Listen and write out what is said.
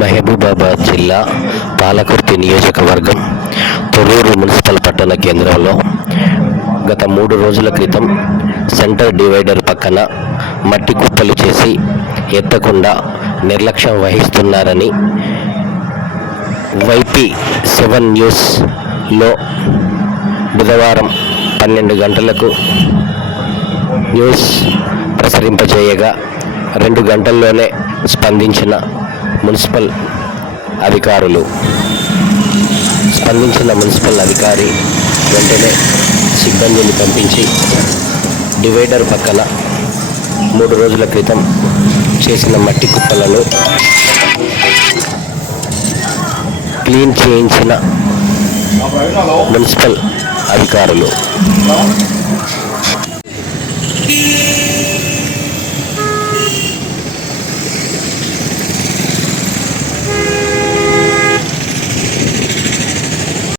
మహబూబాబాద్ జిల్లా పాలకుర్తి నియోజకవర్గం తొర్రూరు మున్సిపల్ పట్టణ కేంద్రంలో గత 3 రోజుల క్రితం సెంటర్ డివైడర్ పక్కన మట్టి కుప్పలు చేసి ఎత్తకుండా నిర్లక్ష్యం వహిస్తున్నారని YP7 న్యూస్లో బుధవారం 12 గంటలకు న్యూస్ ప్రసరింపజేయగా 2 గంటల్లోనే స్పందించిన మున్సిపల్ అధికారి వెంటనే సిబ్బందిని పంపించి డివైడర్ పక్కన 3 రోజుల క్రితం చేసిన మట్టి కుప్పలను క్లీన్ చేయించిన మున్సిపల్ అధికారులు